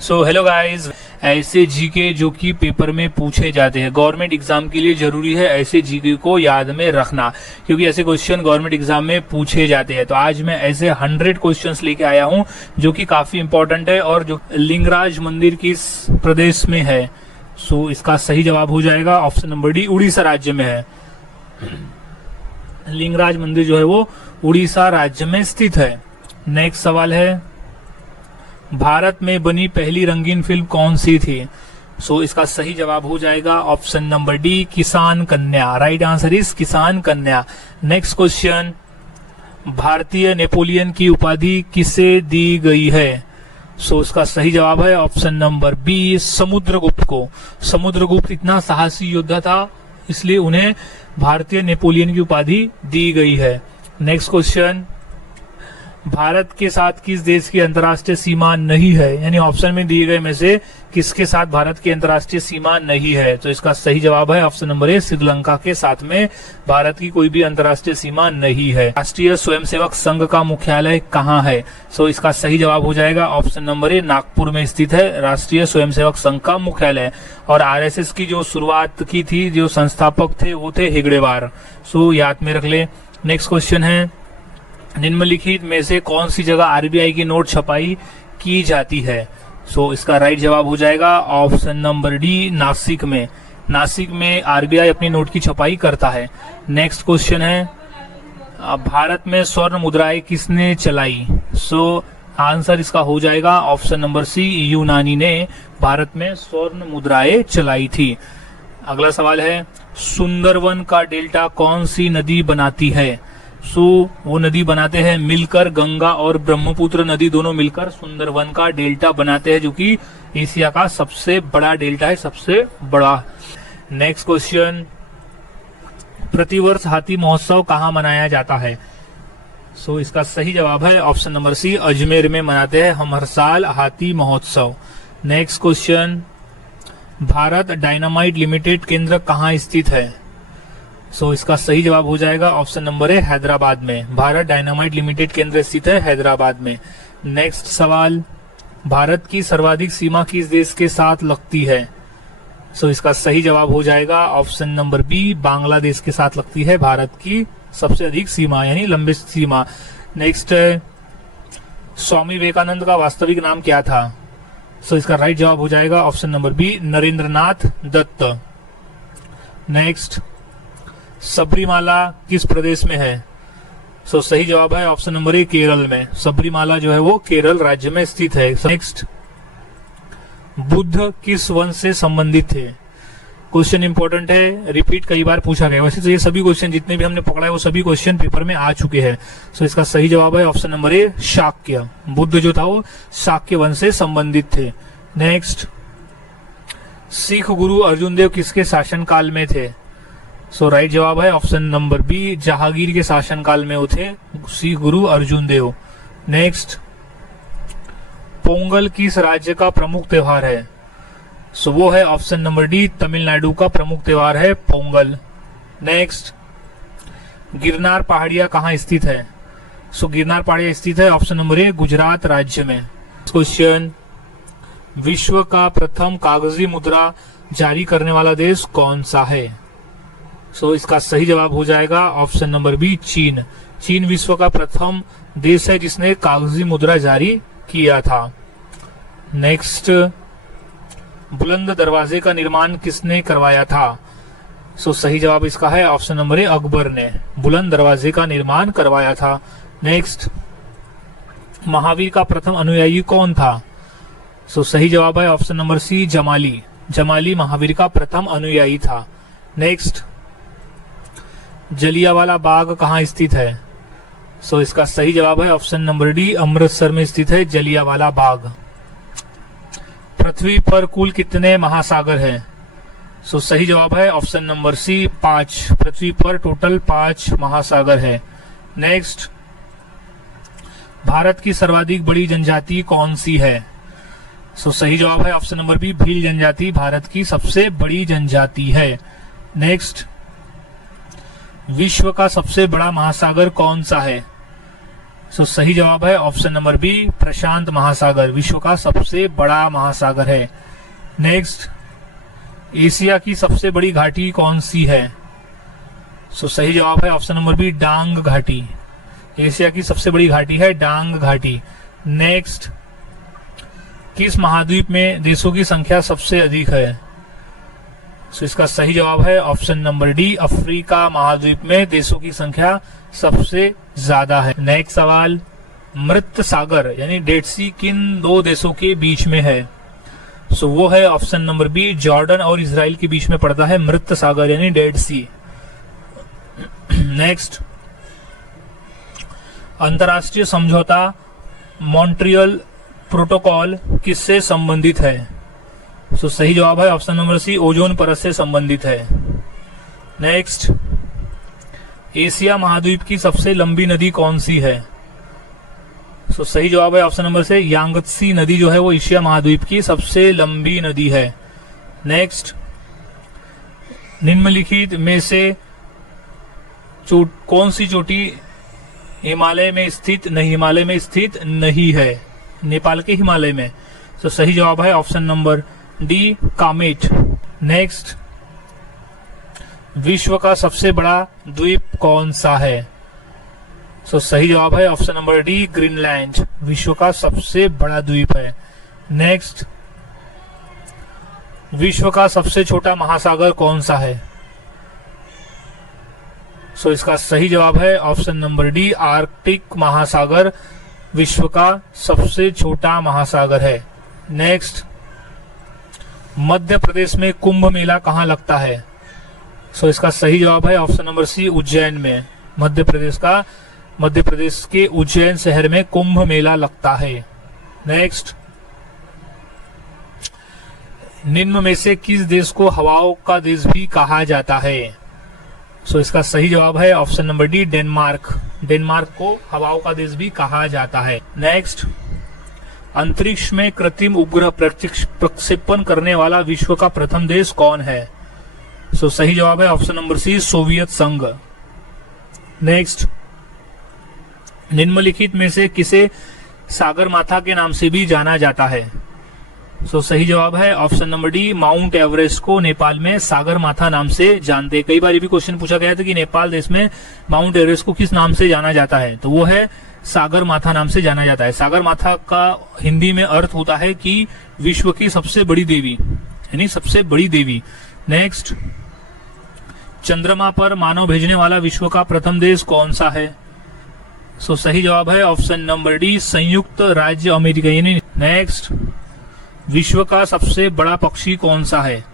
So hello guys, ऐसे GK जो कि पेपर में पूछे जाते हैं गवर्नमेंट एग्जाम के लिए जरूरी है ऐसे जीके को याद में रखना, क्योंकि ऐसे क्वेश्चन गवर्नमेंट एग्जाम में पूछे जाते हैं। तो आज मैं ऐसे 100 क्वेश्चंस लेके आया हूं जो कि काफी इंपॉर्टेंट है और जो लिंगराज मंदिर किस प्रदेश में है। सो इसका सही जवाब हो जाएगा ऑप्शन नंबर डी, उड़ीसा राज्य में है। लिंगराज मंदिर जो है वो उड़ीसा राज्य में स्थित है। नेक्स्ट सवाल है, भारत में बनी पहली रंगीन फिल्म कौन सी थी? सो इसका सही जवाब हो जाएगा ऑप्शन नंबर डी, किसान कन्या। राइट आंसर इज किसान कन्या। नेक्स्ट क्वेश्चन, भारतीय नेपोलियन की उपाधि किसे दी गई है? सो इसका सही जवाब है ऑप्शन नंबर बी, समुद्रगुप्त को। समुद्रगुप्त इतना साहसी योद्धा था, इसलिए उन्हें भारतीय नेपोलियन की उपाधि दी गई है। नेक्स्ट क्वेश्चन, भारत के साथ किस देश की अंतर्राष्ट्रीय सीमा नहीं है? यानी ऑप्शन में दिए गए में से किसके साथ भारत की अंतर्राष्ट्रीय सीमा नहीं है? तो इसका सही जवाब है ऑप्शन नंबर ए, श्रीलंका के साथ में भारत की कोई भी अंतर्राष्ट्रीय सीमा नहीं है। राष्ट्रीय स्वयंसेवक संघ का मुख्यालय कहाँ है? सो इसका सही जवाब हो जाएगा ऑप्शन नंबर ए, नागपुर में स्थित है राष्ट्रीय स्वयंसेवक संघ का मुख्यालय। और आरएसएस की जो शुरुआत की थी, जो संस्थापक थे वो थे हेगड़ेवार। सो याद में रख ले। नेक्स्ट क्वेश्चन है, निम्नलिखित में से कौन सी जगह आरबीआई की नोट छपाई की जाती है? सो इसका राइट जवाब हो जाएगा ऑप्शन नंबर डी, नासिक में। नासिक में आरबीआई अपनी नोट की छपाई करता है। नेक्स्ट क्वेश्चन है, भारत में स्वर्ण मुद्राएं किसने चलाई? सो आंसर इसका हो जाएगा ऑप्शन नंबर सी, यूनानी ने भारत में स्वर्ण मुद्राएं चलाई थी। अगला सवाल है, सुंदरवन का डेल्टा कौन सी नदी बनाती है? सो वो नदी बनाते हैं मिलकर, गंगा और ब्रह्मपुत्र नदी दोनों मिलकर सुंदरवन का डेल्टा बनाते हैं, जो कि एशिया का सबसे बड़ा डेल्टा है, सबसे बड़ा। नेक्स्ट क्वेश्चन, प्रतिवर्ष हाथी महोत्सव कहाँ मनाया जाता है? सो इसका सही जवाब है ऑप्शन नंबर सी, अजमेर में मनाते हैं हम हर साल हाथी महोत्सव। Next question, Bharat dynamite limited केंद्र कहाँ स्थित है? सो इसका सही जवाब हो जाएगा ऑप्शन नंबर ए, हैदराबाद में। भारत डायनामाइट लिमिटेड केंद्र स्थित है हैदराबाद में। नेक्स्ट सवाल, भारत की सर्वाधिक सीमा किस देश के साथ लगती है? सो इसका सही जवाब हो जाएगा ऑप्शन नंबर बी, बांग्लादेश के साथ लगती है भारत की सबसे अधिक सीमा, यानी लंबी सीमा। नेक्स्ट, स्वामी विवेकानंद का वास्तविक नाम क्या था? सो इसका राइट जवाब हो जाएगा option number B, Narendranath Datta. Next, Sabarimala किस प्रदेश में है? सो सही जवाब है ऑप्शन नंबर ए, केरल में। सबरीमाला जो है वो केरल राज्य में स्थित है। नेक्स्ट, बुद्ध किस वंश से संबंधित थे? क्वेश्चन इंपॉर्टेंट है, रिपीट कई बार पूछा गया। वैसे तो ये सभी क्वेश्चन जितने भी हमने पकड़ा है वो सभी क्वेश्चन पेपर में आ चुके हैं। सो इसका सही जवाब है ऑप्शन नंबर ए, शाक्य। बुद्ध जो था वो शाक्य वंश से संबंधित थे। नेक्स्ट, सिख गुरु अर्जुन देव किसके शासनकाल में थे? सो राइट जवाब है ऑप्शन नंबर बी, जहांगीर के शासनकाल में वो थे सिख गुरु अर्जुन देव। नेक्स्ट, पोंगल किस राज्य का प्रमुख त्योहार है? सो वो है ऑप्शन नंबर डी, तमिलनाडु का प्रमुख त्योहार है पोंगल। नेक्स्ट, गिरनार पहाड़ियां कहाँ स्थित है? सो गिरनार पहाड़ियां स्थित है ऑप्शन नंबर ए, गुजरात राज्य में। क्वेश्चन, विश्व का प्रथम कागजी मुद्रा जारी करने वाला देश कौन सा है? सो इसका सही जवाब हो जाएगा ऑप्शन नंबर बी, चीन। चीन विश्व का प्रथम देश है जिसने कागजी मुद्रा जारी किया था। नेक्स्ट, बुलंद दरवाजे का निर्माण किसने करवाया था? सो सही जवाब इसका है ऑप्शन नंबर ए, अकबर ने बुलंद दरवाजे का निर्माण करवाया था। नेक्स्ट, महावीर का प्रथम अनुयायी कौन था? सो सही जवाब है option number C, Jamali. Jamali Mahavir का प्रथम अनुयायी था। नेक्स्ट, जलियांवाला बाग कहाँ स्थित है? सो इसका सही जवाब है ऑप्शन नंबर डी, अमृतसर में स्थित है जलियांवाला बाग। पृथ्वी पर कुल कितने महासागर हैं? सो सही जवाब है ऑप्शन नंबर सी, 5। पृथ्वी पर टोटल 5 महासागर है। नेक्स्ट, भारत की सर्वाधिक बड़ी जनजाति कौन सी है? सो सही जवाब है ऑप्शन नंबर बी, भील जनजाति भारत की सबसे बड़ी जनजाति है। नेक्स्ट, विश्व का सबसे बड़ा महासागर कौन सा है? सो सही जवाब है ऑप्शन नंबर बी, प्रशांत महासागर विश्व का सबसे बड़ा महासागर है। नेक्स्ट, एशिया की सबसे बड़ी घाटी कौन सी है? सो सही जवाब है ऑप्शन नंबर बी, डांग घाटी। एशिया की सबसे बड़ी घाटी है डांग घाटी। नेक्स्ट, किस महाद्वीप में देशों की संख्या सबसे अधिक है? सो इसका सही जवाब है ऑप्शन नंबर डी, अफ्रीका महाद्वीप में देशों की संख्या सबसे ज्यादा है। नेक्स्ट सवाल, मृत सागर यानी डेड सी किन दो देशों के बीच में है? सो वो है ऑप्शन नंबर बी, जॉर्डन और इजराइल के बीच में पड़ता है मृत सागर यानी डेड सी। नेक्स्ट, अंतर्राष्ट्रीय समझौता मॉन्ट्रियल प्रोटोकॉल किससे संबंधित है? सो सही जवाब है ऑप्शन नंबर सी, ओजोन परत से संबंधित है। नेक्स्ट, एशिया महाद्वीप की सबसे लंबी नदी कौन सी है? सो सही जवाब है ऑप्शन नंबर से, यांगत्सी नदी जो है वो एशिया महाद्वीप की सबसे लंबी नदी है। नेक्स्ट, निम्नलिखित में से कौन सी चोटी हिमालय में स्थित नहीं है? नेपाल के हिमालय में। तो सही जवाब है option number D, Kamet. Next, विश्व का सबसे बड़ा द्वीप कौन सा है? सो सही जवाब है ऑप्शन नंबर डी, ग्रीनलैंड विश्व का सबसे बड़ा द्वीप है। नेक्स्ट, विश्व का सबसे छोटा महासागर कौन सा है? सो इसका सही जवाब है ऑप्शन नंबर डी, आर्कटिक महासागर विश्व का सबसे छोटा महासागर है। नेक्स्ट, मध्य प्रदेश में कुंभ मेला कहाँ लगता है? सो इसका सही जवाब है ऑप्शन नंबर सी, उज्जैन में। मध्य प्रदेश के उज्जैन शहर में कुंभ मेला लगता है। नेक्स्ट, निम्न में से किस देश को हवाओं का देश भी कहा जाता है? सो इसका सही जवाब है option number D, Denmark. Denmark को हवाओं का देश भी कहा जाता है। नेक्स्ट, अंतरिक्ष में कृत्रिम उपग्रह प्रक्षेपण करने वाला विश्व का प्रथम देश कौन है? सो सही जवाब है ऑप्शन नंबर सी, सोवियत संघ। नेक्स्ट, निम्नलिखित में से किसे सागरमाथा के नाम से भी जाना जाता है? सो सही जवाब है option number D, mount Everest को नेपाल में सागरमाथा नाम से जानते। कई बार ये भी क्वेश्चन पूछा गया था कि नेपाल देश में माउंट एवरेस्ट को किस नाम से जाना जाता है, तो वो है सागरमाथा नाम से जाना जाता है। सागरमाथा का हिंदी में अर्थ होता है कि विश्व की सबसे बड़ी देवी यानी सबसे बड़ी देवी। नेक्स्ट, चंद्रमा पर मानव भेजने वाला विश्व का प्रथम देश कौन सा है? सो सही जवाब है ऑप्शन नंबर डी, संयुक्त राज्य अमेरिका यानी। नेक्स्ट, विश्व का सबसे बड़ा पक्षी कौन सा है?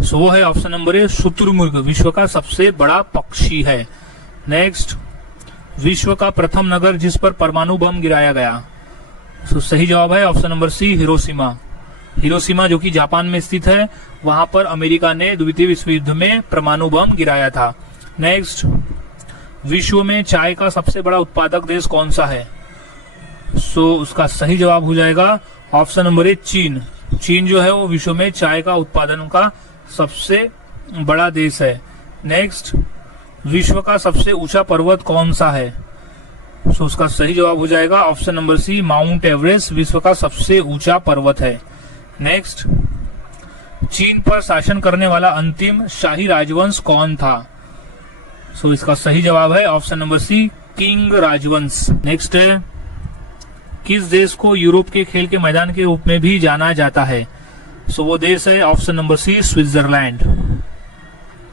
सो वो है ऑप्शन नंबर ए, शुतुरमुर्ग विश्व का सबसे बड़ा पक्षी है। नेक्स्ट, विश्व का प्रथम नगर जिस पर परमाणु बम गिराया गया? सो सही जवाब है option number C, Hiroshima. Hiroshima जो कि जापान में स्थित है, वहां पर अमेरिका ने द्वितीय विश्व युद्ध में परमाणु बम गिराया था। नेक्स्ट, विश्व में चाय का सबसे बड़ा उत्पादक देश कौन सा है? सो उसका सही जवाब हो जाएगा ऑप्शन नंबर ए, चीन। चीन जो है वो विश्व में चाय का उत्पादन का सबसे बड़ा देश है। नेक्स्ट, विश्व का सबसे ऊंचा पर्वत कौन सा है? सो उसका सही जवाब हो जाएगा option number C, Mount Everest विश्व का सबसे ऊंचा पर्वत है। नेक्स्ट, चीन पर शासन करने वाला अंतिम शाही राजवंश कौन था? सो इसका सही जवाब है ऑप्शन नंबर सी, किंग राजवंश। नेक्स्ट है, किस देश को यूरोप के खेल के मैदान के रूप में भी जाना जाता है? सो वो देश है option number C, Switzerland.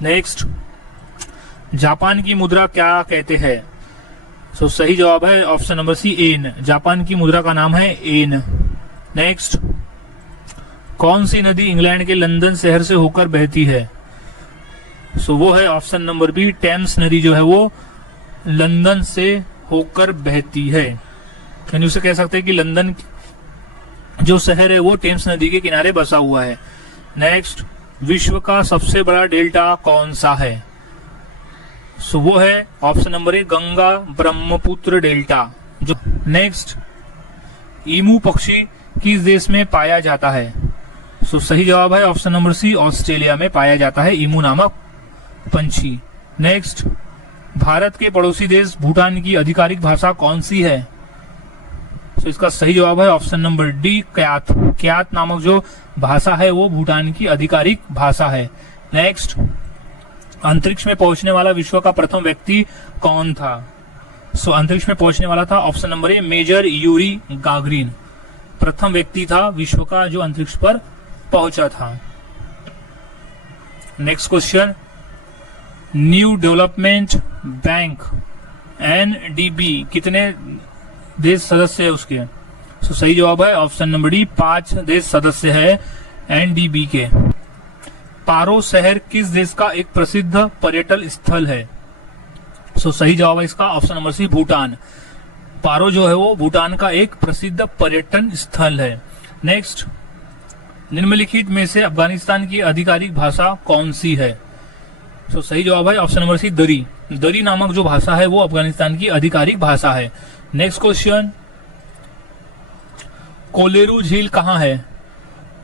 Next, Japan की मुद्रा क्या कहते हैं? सो सही जवाब है option number C, yen. Japan की मुद्रा का नाम है एन। नेक्स्ट, कौन सी नदी इंग्लैंड के लंदन शहर से होकर बहती है? सो वो है ऑप्शन नंबर बी, टेम्स नदी जो है वो लंदन से होकर बहती है। यानी उसे कह सकते हैं कि लंदन जो शहर है वो टेम्स नदी के किनारे बसा हुआ है। नेक्स्ट, विश्व का सबसे बड़ा डेल्टा कौन सा है? सो वो है ऑप्शन नंबर ए, गंगा ब्रह्मपुत्र डेल्टा। जो नेक्स्ट, ईमू पक्षी किस देश में पाया जाता है? सो सही जवाब है ऑप्शन नंबर सी, ऑस्ट्रेलिया में पाया जाता है ईमू नामक पंछी। नेक्स्ट, भारत के पड़ोसी देश भूटान की आधिकारिक भाषा कौन सी है? तो इसका सही जवाब है ऑप्शन नंबर डी, क्यात। क्यात नामक जो भाषा है वो भूटान की आधिकारिक भाषा है। नेक्स्ट, अंतरिक्ष में पहुंचने वाला विश्व का प्रथम व्यक्ति कौन था? सो अंतरिक्ष में पहुंचने वाला था option number A, Major Yuri Gagarin. प्रथम व्यक्ति था विश्व का जो अंतरिक्ष पर पहुंचा था। Next question, new development bank NDB कितने देश सदस्य है उसके? तो सही जवाब है ऑप्शन नंबर डी, 5 देश सदस्य है एनडीबी के। पारो शहर किस देश का एक प्रसिद्ध पर्यटन स्थल है? सो सही जवाब है इसका ऑप्शन नंबर सी, भूटान। पारो जो है वो भूटान का एक प्रसिद्ध पर्यटन स्थल है। नेक्स्ट, निम्नलिखित में से अफगानिस्तान की आधिकारिक भाषा कौन सी है? तो सही जवाब है ऑप्शन नंबर सी, दरी। दरी नामक जो भाषा है वो अफगानिस्तान की आधिकारिक भाषा है। नेक्स्ट क्वेश्चन, कोलेरू झील कहाँ है?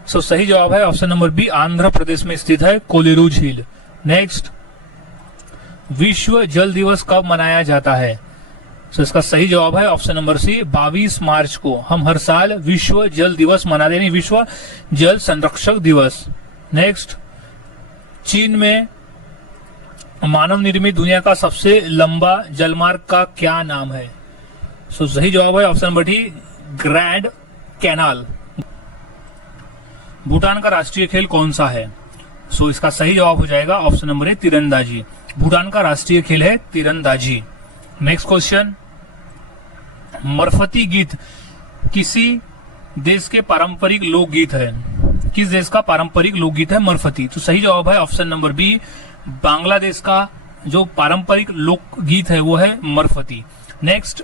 सो सही जवाब है option number B, Andhra Pradesh में स्थित है कोलेरू झील। नेक्स्ट, विश्व जल दिवस कब मनाया जाता है? तो इसका सही जवाब है ऑप्शन नंबर सी, 22 मार्च को। हम हर साल विश्व जल दिवस मनाते हैं, विश्व जल संरक्षक दिवस। नेक्स्ट, चीन में मानव निर्मित दुनिया का सबसे लंबा जलमार्ग का क्या नाम है? सो सही जवाब है option number D, grand canal. Bhutan का राष्ट्रीय खेल कौन सा है? सो इसका सही जवाब हो जाएगा ऑप्शन नंबर ए, तीरंदाजी। भूटान का राष्ट्रीय खेल है तीरंदाजी। नेक्स्ट क्वेश्चन, मरफती गीत किसी देश के पारंपरिक लोकगीत है? किस देश का पारंपरिक लोकगीत है मरफती? तो सही जवाब है ऑप्शन नंबर बी, बांग्लादेश का जो पारंपरिक लोकगीत है वो है मरफती। नेक्स्ट,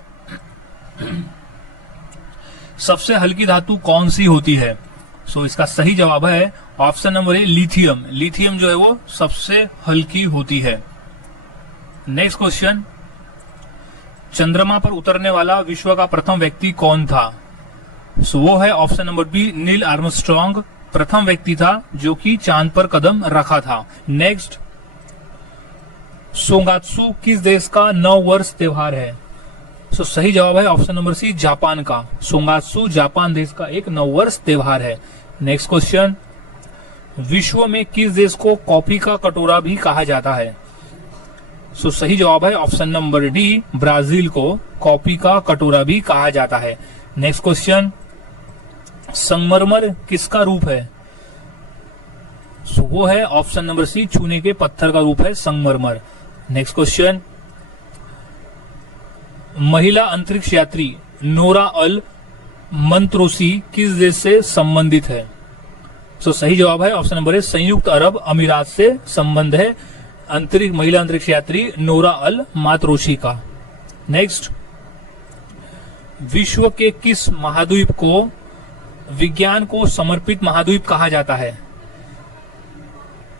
सबसे हल्की धातु कौन सी होती है? सो इसका सही जवाब है ऑप्शन नंबर ए, लिथियम। लिथियम जो है वो सबसे हल्की होती है। नेक्स्ट क्वेश्चन, चंद्रमा पर उतरने वाला विश्व का प्रथम व्यक्ति कौन था? सो वो है option number B, Neil Armstrong प्रथम व्यक्ति था जो कि चांद पर कदम रखा था। नेक्स्ट, सोंगात्सु किस देश का नव वर्ष त्योहार है? सो सही जवाब है ऑप्शन नंबर सी, जापान का। सोंगात्सु जापान देश का एक नव वर्ष त्योहार है। नेक्स्ट क्वेश्चन, विश्व में किस देश को कॉफी का कटोरा भी कहा जाता है? सो सही जवाब है ऑप्शन नंबर डी, ब्राजील को कॉफी का कटोरा भी कहा जाता है। नेक्स्ट क्वेश्चन, संगमरमर किसका रूप है? सो वो है ऑप्शन नंबर सी, चूने के पत्थर का रूप है संगमरमर। नेक्स्ट क्वेश्चन, महिला अंतरिक्ष यात्री नोरा अल मंत्रोसी किस देश से संबंधित है? सो सही जवाब है ऑप्शन नंबर ए, संयुक्त अरब अमीरात से संबंध है महिला अंतरिक्ष यात्री नोरा अल मात्रोसी का। नेक्स्ट, विश्व के किस महाद्वीप को विज्ञान को समर्पित महाद्वीप कहा जाता है?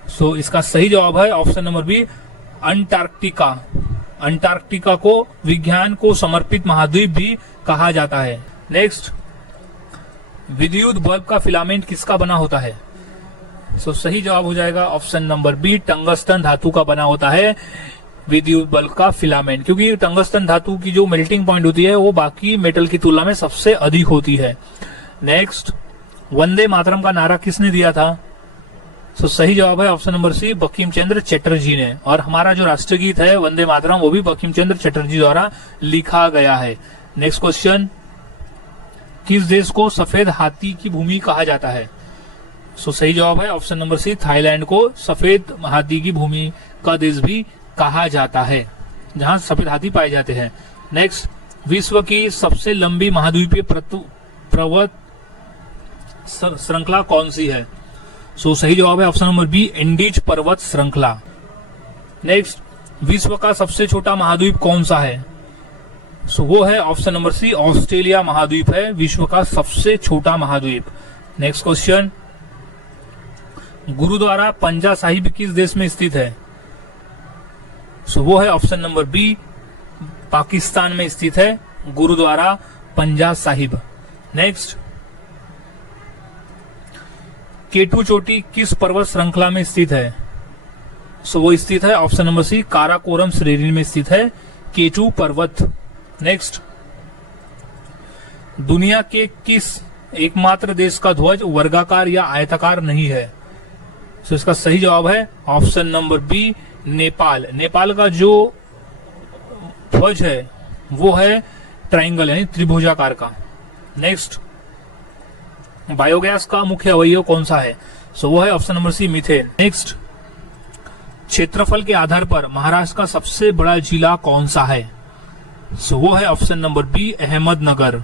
सो इसका सही जवाब है option number B, Antarctica. Antarctica को विज्ञान को समर्पित महाद्वीप भी कहा जाता है। नेक्स्ट, विद्युत बल्ब का फिलामेंट किसका बना होता है? सो सही जवाब हो जाएगा ऑप्शन नंबर बी, टंगस्टन धातु का बना होता है विद्युत बल्ब का फिलामेंट, क्योंकि टंगस्टन धातु की जो मेल्टिंग पॉइंट होती है वो बाकी मेटल की तुलना में सबसे अधिक होती है। नेक्स्ट, वंदे मातरम का नारा किसने दिया था? सो सही जवाब है ऑप्शन नंबर सी, बंकिम चंद्र चटर्जी ने। और हमारा जो राष्ट्रीय गीत है वंदे मातरम वो भी बंकिम चंद्र चटर्जी द्वारा लिखा गया है। नेक्स्ट क्वेश्चन, किस देश को सफेद हाथी की भूमि कहा जाता है? सो सही जवाब है ऑप्शन नंबर सी, थाईलैंड को सफेद हाथी की भूमि का देश भी कहा जाता है जहां सफेद हाथी पाए जाते हैं। नेक्स्ट, विश्व की सबसे लंबी महाद्वीपीय पर्वत श्रृंखला कौन सी है? सो सही जवाब है ऑप्शन नंबर बी, इंडीज पर्वत श्रृंखला। नेक्स्ट, विश्व का सबसे छोटा महाद्वीप कौन सा है? सो वो है ऑप्शन नंबर सी, ऑस्ट्रेलिया महाद्वीप है विश्व का सबसे छोटा महाद्वीप। नेक्स्ट क्वेश्चन, गुरुद्वारा पंजा साहिब किस देश में स्थित है? सो वो है ऑप्शन नंबर बी, पाकिस्तान में स्थित है गुरुद्वारा पंजा साहिब। नेक्स्ट, केटू चोटी किस पर्वत श्रृंखला में स्थित है? सो वो स्थित है ऑप्शन नंबर सी काराकोरम श्रेणी में स्थित है केटू पर्वत। नेक्स्ट, दुनिया के किस एकमात्र देश का ध्वज वर्गाकार या आयताकार नहीं है? सो इसका सही जवाब है option number B Nepal. Nepal का जो ध्वज है वो है ट्रायंगल यानी त्रिभुजाकार का। नेक्स्ट, बायोगैस का मुख्य अवयव कौन सा है? सो वो है option number C methane. Next, क्षेत्रफल के आधार पर महाराष्ट्र का सबसे बड़ा जिला कौन सा है? सो वो है ऑप्शन नंबर बी अहमदनगर।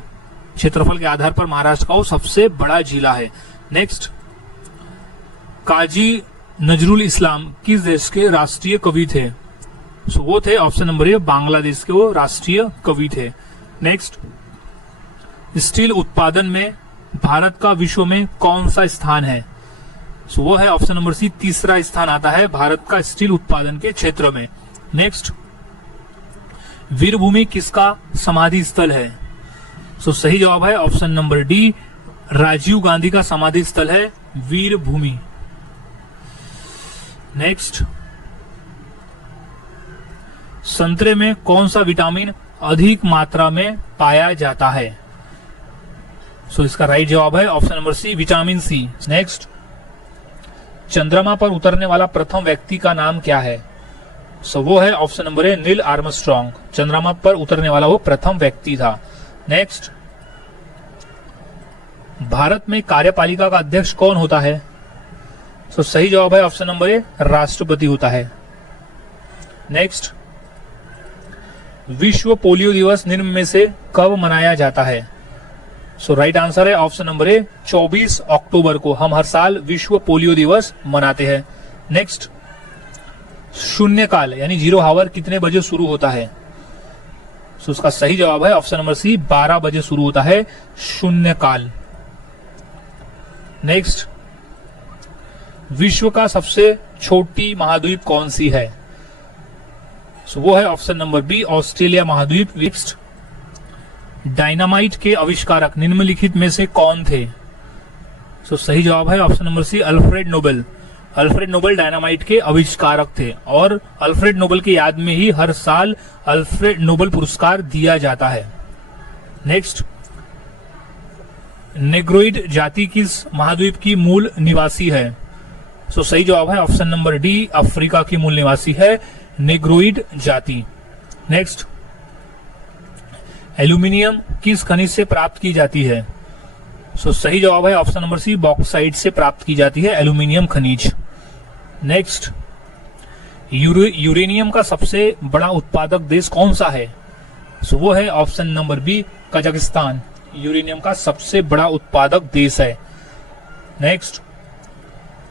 क्षेत्रफल के आधार पर महाराष्ट्र का वो सबसे बड़ा जिला है। नेक्स्ट, काजी नजरुल इस्लाम किस देश के राष्ट्रीय कवि थे? सो वो थे ऑप्शन नंबर ए बांग्लादेश के वो राष्ट्रीय कवि थे। नेक्स्ट, स्टील उत्पादन में भारत का विश्व में कौन सा स्थान है? सो वो है ऑप्शन नंबर सी तीसरा स्थान आता है भारत का स्टील उत्पादन के क्षेत्र में। नेक्स्ट, वीरभूमि किसका समाधि स्थल है? सो सही जवाब है option number D Rajiv Gandhi का समाधि स्थल है वीरभूमि। नेक्स्ट, संतरे में कौन सा विटामिन अधिक मात्रा में पाया जाता है? सो इसका राइट जवाब है option number C vitamin C. Next, चंद्रमा पर उतरने वाला प्रथम व्यक्ति का नाम क्या है? सो वो है ऑप्शन नंबर ए नील आर्मस्ट्रॉन्ग। चंद्रमा पर उतरने वाला वो प्रथम व्यक्ति था। नेक्स्ट, भारत में कार्यपालिका का अध्यक्ष कौन होता है? सो सही जवाब है ऑप्शन नंबर ए राष्ट्रपति होता है। नेक्स्ट, विश्व पोलियो दिवस निम्न में से कब मनाया जाता है? सो राइट आंसर है ऑप्शन नंबर ए 24 अक्टूबर को हम हर साल विश्व पोलियो दिवस मनाते हैं। नेक्स्ट, शून्यकाल यानी जीरो हावर कितने बजे शुरू होता है? सो उसका सही जवाब है ऑप्शन नंबर सी 12 बजे शुरू होता है शून्यकाल। नेक्स्ट, विश्व का सबसे छोटी महाद्वीप कौन सी है? सो वो है ऑप्शन नंबर बी ऑस्ट्रेलिया महाद्वीप। नेक्स्ट, डायनामाइट के आविष्कारक निम्नलिखित में से कौन थे? सो सही जवाब है option number C Alfred Nobel. Alfred Nobel dynamite के आविष्कारक थे और अल्फ्रेड नोबेल की याद में ही हर साल अल्फ्रेड नोबेल पुरस्कार दिया जाता है। नेक्स्ट, नेग्रोइड जाति किस महाद्वीप की मूल निवासी है? सो सही जवाब है ऑप्शन नंबर डी अफ्रीका की मूल निवासी है नेग्रोइड जाति। नेक्स्ट, एल्यूमिनियम किस खनिज से प्राप्त की जाती है? सो सही जवाब है ऑप्शन नंबर सी बॉक्साइट से प्राप्त की जाती है एल्यूमिनियम खनिज। नेक्स्ट, यूरेनियम का सबसे बड़ा उत्पादक देश कौन सा है? सो वो है option number B Kazakhstan. Uranium का सबसे बड़ा उत्पादक देश है। नेक्स्ट,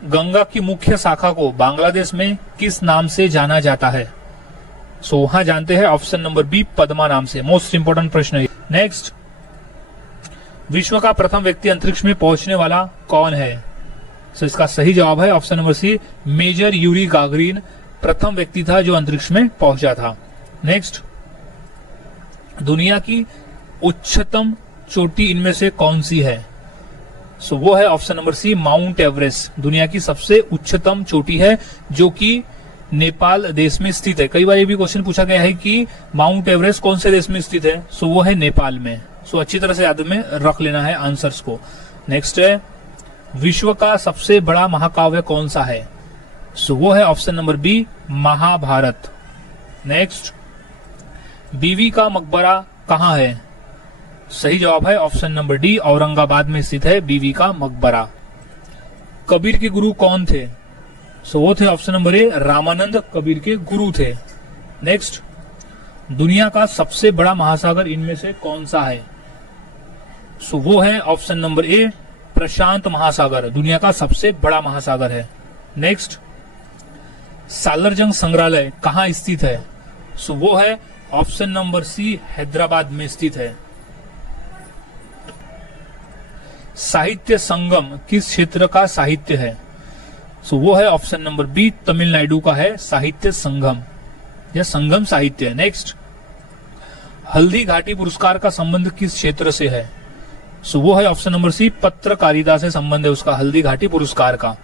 गंगा की मुख्य शाखा को बांग्लादेश में किस नाम से जाना जाता है? सो वहां जानते हैं ऑप्शन नंबर बी पद्मा नाम से। मोस्ट इंपोर्टेंट प्रश्न है। नेक्स्ट, विश्व का प्रथम व्यक्ति अंतरिक्ष में पहुंचने वाला कौन है? सो इसका सही जवाब है option number C Major Yuri Gagarin प्रथम व्यक्ति था जो अंतरिक्ष में पहुंचा था। नेक्स्ट, दुनिया की उच्चतम चोटी इनमें से कौन सी है? सो वो है option number C Mount Everest. दुनिया की सबसे उच्चतम चोटी है जो कि नेपाल देश में स्थित है। कई बार ये भी क्वेश्चन पूछा गया है कि माउंट एवरेस्ट कौन से देश में स्थित है? सो वो है नेपाल में। सो अच्छी तरह से याद में रख लेना है आंसर्स को। नेक्स्ट है, विश्व का सबसे बड़ा महाकाव्य कौन सा है? सो वो है option number B Mahabharat. Next, बीवी का मकबरा कहाँ है? सही जवाब है ऑप्शन नंबर डी औरंगाबाद में स्थित है बीवी का मकबरा। कबीर के गुरु कौन थे? सो वो थे ऑप्शन नंबर ए रामानंद कबीर के गुरु थे। नेक्स्ट, दुनिया का सबसे बड़ा महासागर इनमें से कौन सा है? सो वो है ऑप्शन नंबर ए प्रशांत महासागर। दुनिया का सबसे बड़ा महासागर है। नेक्स्ट, सालारजंग संग्रहालय कहाँ स्थित है? सो वो है ऑप्शन नंबर सी हैदराबाद में स्थित है। साहित्य संगम किस क्षेत्र का साहित्य है? सो वो है ऑप्शन नंबर बी तमिलनाडु का है साहित्य संगम या संगम साहित्य। नेक्स्ट, हल्दी घाटी पुरस्कार का संबंध किस क्षेत्र से है? सो वो है ऑप्शन नंबर सी पत्रकारिता से संबंध है उसका हल्दी घाटी पुरस्कार का।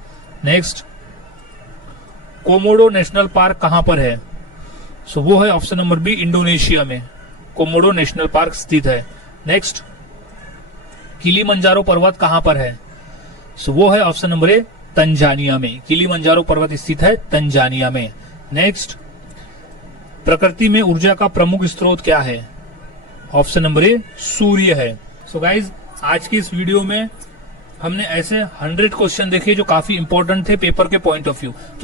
नेक्स्ट, कोमोडो नेशनल पार्क कहां पर है? सो वो है ऑप्शन नंबर बी, इंडोनेशिया में कोमोडो नेशनल पार्क स्थित है। नेक्स्ट, किलीमंजारो पर्वत कहां पर है? सो वो है ऑप्शन नंबर ए, तंजानिया में। किलीमंजारो पर्वत स्थित है तंजानिया में। नेक्स्ट, प्रकृति में ऊर्जा का प्रमुख स्रोत क्या है? ऑप्शन नंबर ए, सूर्य है। सो गाइज, आज की इस वीडियो में हमने ऐसे 100 क्वेश्चन देखे जो काफी इंपॉर्टेंट थे पेपर के पॉइंट ऑफ व्यू। तो